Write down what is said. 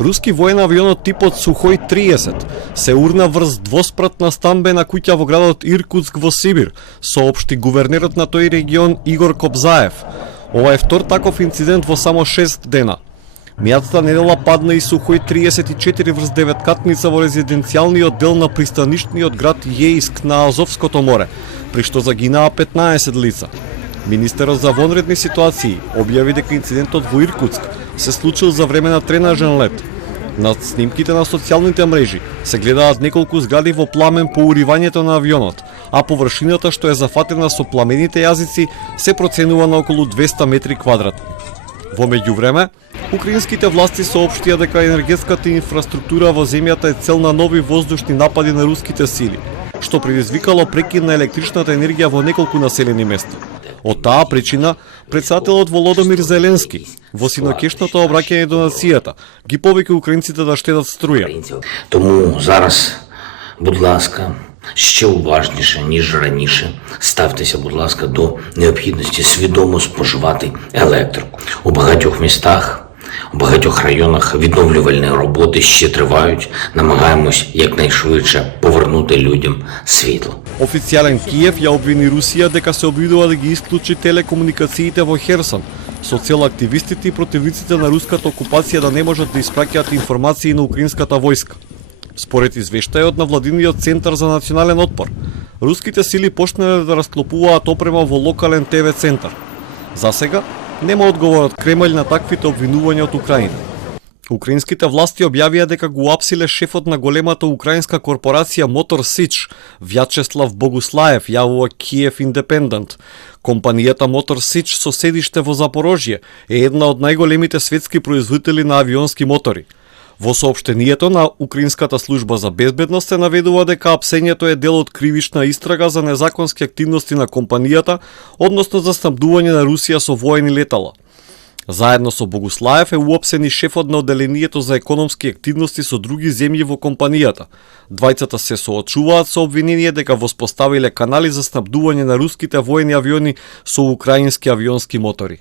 Руски воен авионот типот Сухој 30 се урна врз двоспратна стамбена куќа во градот Иркутск во Сибир, соопшти гувернерот на тој регион Игор Кобзаев. Ова е втор таков инцидент во само 6 дена. Мијатата недела падна и Сухој 34 врз деветкатница во резиденцијалниот дел на пристанишниот град Јејск на Азовското море, при што загинаа 15 лица. Министерот за вонредни ситуации објави дека инцидентот во Иркутск се случил за време на тренажен лет. На снимките на социјалните мрежи се гледаат неколку згради во пламен по уривањето на авионот, а површината што е зафатена со пламените јазици се проценува на околу 200 метри квадратни. Во меѓувреме, украинските власти соопштија дека енергетската инфраструктура во земјата е цел на нови воздушни напади на руските сили, што предизвикало прекин на електричната енергија во неколку населени места. Од таа причина, претседателот Володомир Зеленски во синоќешното обраќање до нацијата ги повика украинците да штедат струја. Тому зараз, будь ласка, ще уважніше, ніж раніше, ставтеся, будь ласка, до необхідності свідомо споживати електрику. У багатьох містах, у багатьох районах відновлювальні роботи ще тривають. Намагаємось якнайшвидше повернути людям світло. Официјален Киев ја обвини Русија дека се обидува да ги исклучи телекомуникациите во Херсон, со цел активистите и противниците на руската окупација да не можат да испраќаат информации на украинската војска. Според извештајот на владиниот центар за национален отпор, руските сили почнале да расклопуваат опрема во локален ТВ центар. За сега нема одговор од Кремљ на таквите обвинувања од Украина. Украинските власти објавија дека го апсиле шефот на големата украинска корпорација Мотор Сич, Вјачеслав Богуслаев, јавува Киев Индепендент. Компанијата Мотор Сич со седиште во Запорожје е една од најголемите светски производители на авионски мотори. Во соопштението на Украинската служба за безбедност се наведува дека апсењето е дел од кривична истрага за незаконски активности на компанијата, односно за снабдување на Русија со воени летала. Заедно со Богуслаев е уапсен и шефот на одделението за економски активности со други земји во компанијата. Двајцата се соочуваат со обвинение дека воспоставиле канали за снабдување на руските воени авиони со украински авионски мотори.